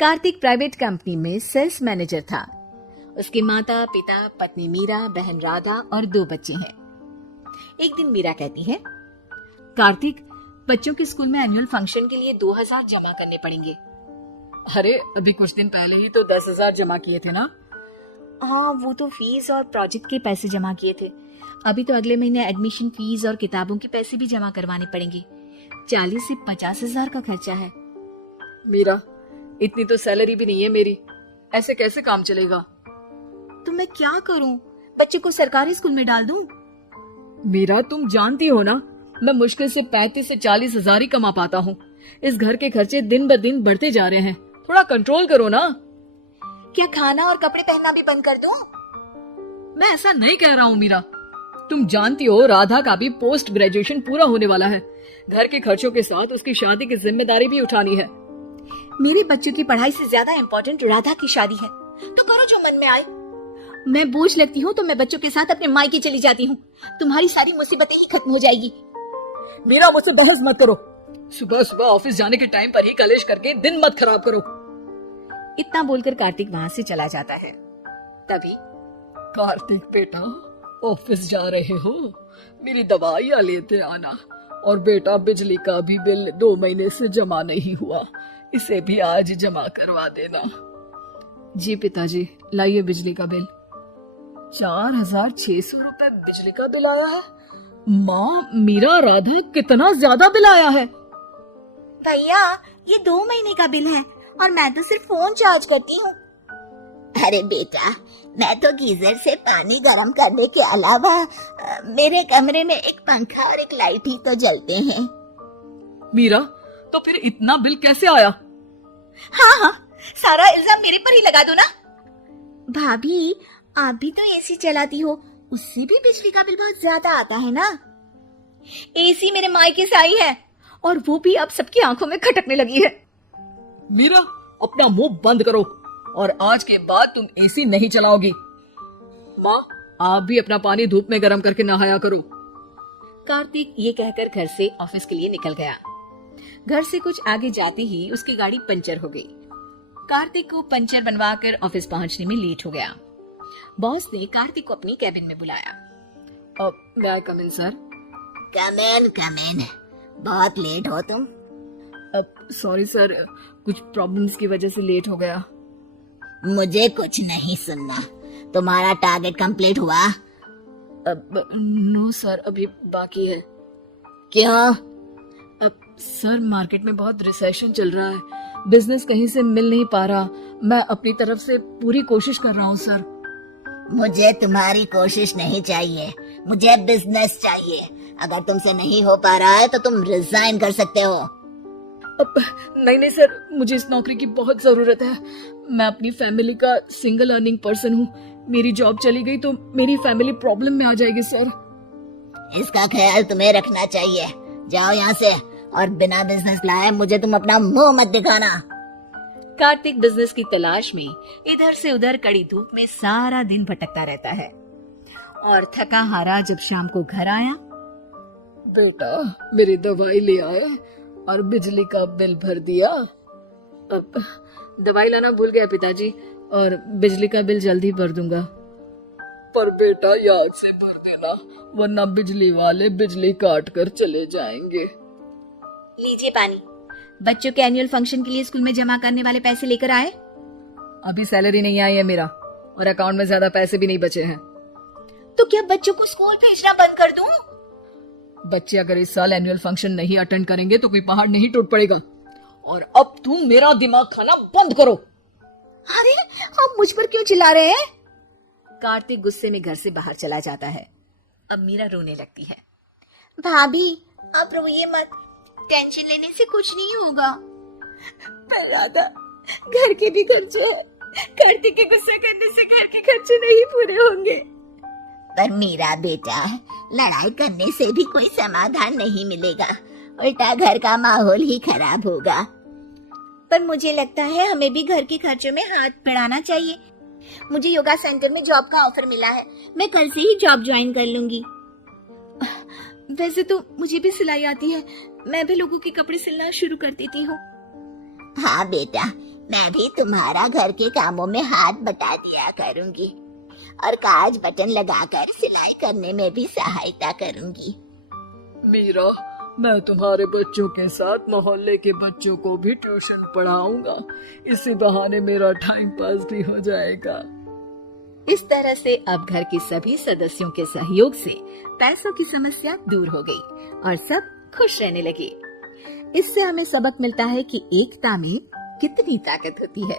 Kartik private company में sales manager था। उसके माता पिता, पत्नी मीरा, बहन राधा और 2 बच्चे हैं। एक दिन मीरा कहती है, कार्तिक, बच्चों के स्कूल में एनुअल फंक्शन के लिए 2000 जमा करने पड़ेंगे। अरे अभी कुछ दिन पहले ही तो 10,000 जमा किए थे ना। हाँ, वो तो फीस और प्रोजेक्ट के पैसे जमा किए थे। अभी तो अगले महीने एडमिशन फीस और किताबों के पैसे भी जमा करवाने पड़ेंगे। 40 से 50,000 का खर्चा है। मीरा, इतनी तो सैलरी भी नहीं है मेरी, ऐसे कैसे काम चलेगा? तो मैं क्या करूं? बच्चे को सरकारी स्कूल में डाल दूं? मीरा, तुम जानती हो ना, मैं मुश्किल से 35 से 40,000 ही कमा पाता हूँ। इस घर के खर्चे दिन ब दिन बढ़ते जा रहे हैं, थोड़ा कंट्रोल करो ना। क्या खाना और कपड़े पहनना भी बंद कर दूं? मैं ऐसा नहीं कह रहा हूँ मीरा। तुम जानती हो राधा का भी पोस्ट ग्रेजुएशन पूरा होने वाला है। घर के खर्चों के साथ उसकी शादी की जिम्मेदारी भी उठानी है। मेरे बच्चों की पढ़ाई से ज्यादा इम्पोर्टेंट राधा की शादी है, तो करो जो मन में आए। मैं बोझ लगती हूँ तो मैं बच्चों के साथ अपने मायके चली जाती हूँ। तुम्हारी सारी मुसीबतें ही खत्म हो जाएगी। मीरा, मुझसे बहस मत करो। सुबह सुबह ऑफिस जाने के टाइम पर ही कलेश करके दिन मत खराब करो। इतना बोलकर कार्तिक वहां से चला जाता है। तभी, कार्तिक बेटा, ऑफिस जा रहे हो? मेरी दवाइयाँ लेते आना। और बेटा, बिजली का भी बिल 2 महीने से जमा नहीं हुआ, इसे भी आज जमा करवा देना। जी पिताजी, लाइए बिजली का बिल। 4,600 रुपए बिजली का बिल आया है। माँ, मीरा, राधा, कितना ज्यादा बिल आया है। भैया, ये 2 महीने का बिल है और मैं तो सिर्फ फोन चार्ज करती हूँ। अरे बेटा, मैं तो गीजर से पानी गर्म करने के अलावा मेरे कमरे में एक पंखा और एक लाइट ही तो जलते हैं। मीरा, तो फिर इतना बिल कैसे आया? हाँ, सारा इल्जाम मेरे पर ही लगा दो ना। भाभी, आप भी तो एसी चलाती हो, उससे भी बिजली का बिल बहुत ज्यादा आता है ना। एसी मेरे मायके से आई है और वो भी अब सबकी आंखों में खटकने लगी है। मीरा, अपना मुंह बंद करो और आज के बाद तुम एसी नहीं चलाओगी। माँ, आप भी अपना पानी धूप में गर्म करके नहाया करो। कार्तिक ये कहकर घर से ऑफिस के लिए निकल गया। घर से कुछ आगे जाते ही उसकी गाड़ी पंचर हो गई। कार्तिक को पंचर बनवाकर ऑफिस पहुंचने में लेट हो गया। बॉस ने कार्तिक को अपनी कैबिन में बुलाया। may I come in, sir? Come in, बहुत लेट हो तुम। सॉरी सर, कुछ प्रॉब्लम्स की वजह से लेट हो गया। मुझे कुछ नहीं सुनना। तुम्हारा टारगेट कंप्लीट हुआ? नो सर, अभी बाकी है। क्यों? सर, मार्केट में बहुत रिसेशन चल रहा है, बिजनेस कहीं से मिल नहीं पा रहा। मैं अपनी तरफ से पूरी कोशिश कर रहा हूँ सर। मुझे तुम्हारी कोशिश नहीं चाहिए, मुझे बिजनेस चाहिए। अगर तुमसे नहीं हो पा रहा है तो तुम रिजाइन कर सकते हो। नहीं सर, मुझे इस नौकरी की बहुत जरूरत है। मैं अपनी फैमिली का सिंगल अर्निंग पर्सन हूँ। मेरी जॉब चली गई तो मेरी फैमिली प्रॉब्लम में आ जाएगी सर। इसका ख्याल तुम्हें रखना चाहिए। जाओ यहाँ से, और बिना बिजनेस लाए मुझे तुम अपना मुंह मत दिखाना। कार्तिक बिजनेस की तलाश में इधर से उधर कड़ी धूप में सारा दिन भटकता रहता है और थका हारा जब शाम को घर आया, बेटा, मेरी दवाई ले आए और बिजली का बिल भर दिया। अब दवाई लाना भूल गया पिताजी, और बिजली का बिल जल्दी भर दूंगा। पर बेटा, याद से भर देना, वरना बिजली वाले बिजली काट कर चले जाएंगे। लीजिए पानी। बच्चों के एनुअल फंक्शन के लिए स्कूल में जमा करने वाले पैसे लेकर आए? अभी सैलरी नहीं आई है मेरा, और अकाउंट में ज्यादा पैसे भी नहीं बचे हैं। तो क्या बच्चों को स्कूल भेजना बंद कर दूं? बच्चे अगर इस साल एनुअल फंक्शन नहीं अटेंड करेंगे तो कोई पहाड़ नहीं टूट पड़ेगा। और अब तुम मेरा दिमाग खाना बंद करो। अरे, आप मुझ पर क्यों चिल्ला रहे हैं? कार्तिक गुस्से में घर से बाहर चला जाता है। अब मीरा रोने लगती है। भाभी, आप रोइए मत, टेंशन लेने से कुछ नहीं होगा। पर राधा, घर के भी खर्चे हैं। कार्तिक के गुस्से करने से घर के खर्चे नहीं पूरे होंगे। पर मेरा बेटा, लड़ाई करने से भी कोई समाधान नहीं मिलेगा, उल्टा घर का माहौल ही खराब होगा। पर मुझे लगता है हमें भी घर के खर्चों में हाथ बढ़ाना चाहिए। मुझे योगा सेंटर में जॉब का ऑफर मिला है, मैं कल से ही जॉब ज्वाइन कर लूंगी। वैसे तो मुझे भी सिलाई आती है, मैं भी लोगों के कपड़े सिलना शुरू कर देती हूँ। हाँ बेटा, मैं भी तुम्हारा घर के कामों में हाथ बटा दिया करूंगी और काज बटन लगाकर सिलाई करने में भी सहायता करूंगी। मीरा, मैं तुम्हारे बच्चों के साथ मोहल्ले के बच्चों को भी ट्यूशन पढ़ाऊंगा। इसी बहाने मेरा टाइम पास भी हो जाएगा। इस तरह से अब घर के सभी सदस्यों के सहयोग से पैसों की समस्या दूर हो गई और सब खुश रहने लगे। इससे हमें सबक मिलता है कि एकता में कितनी ताकत होती है।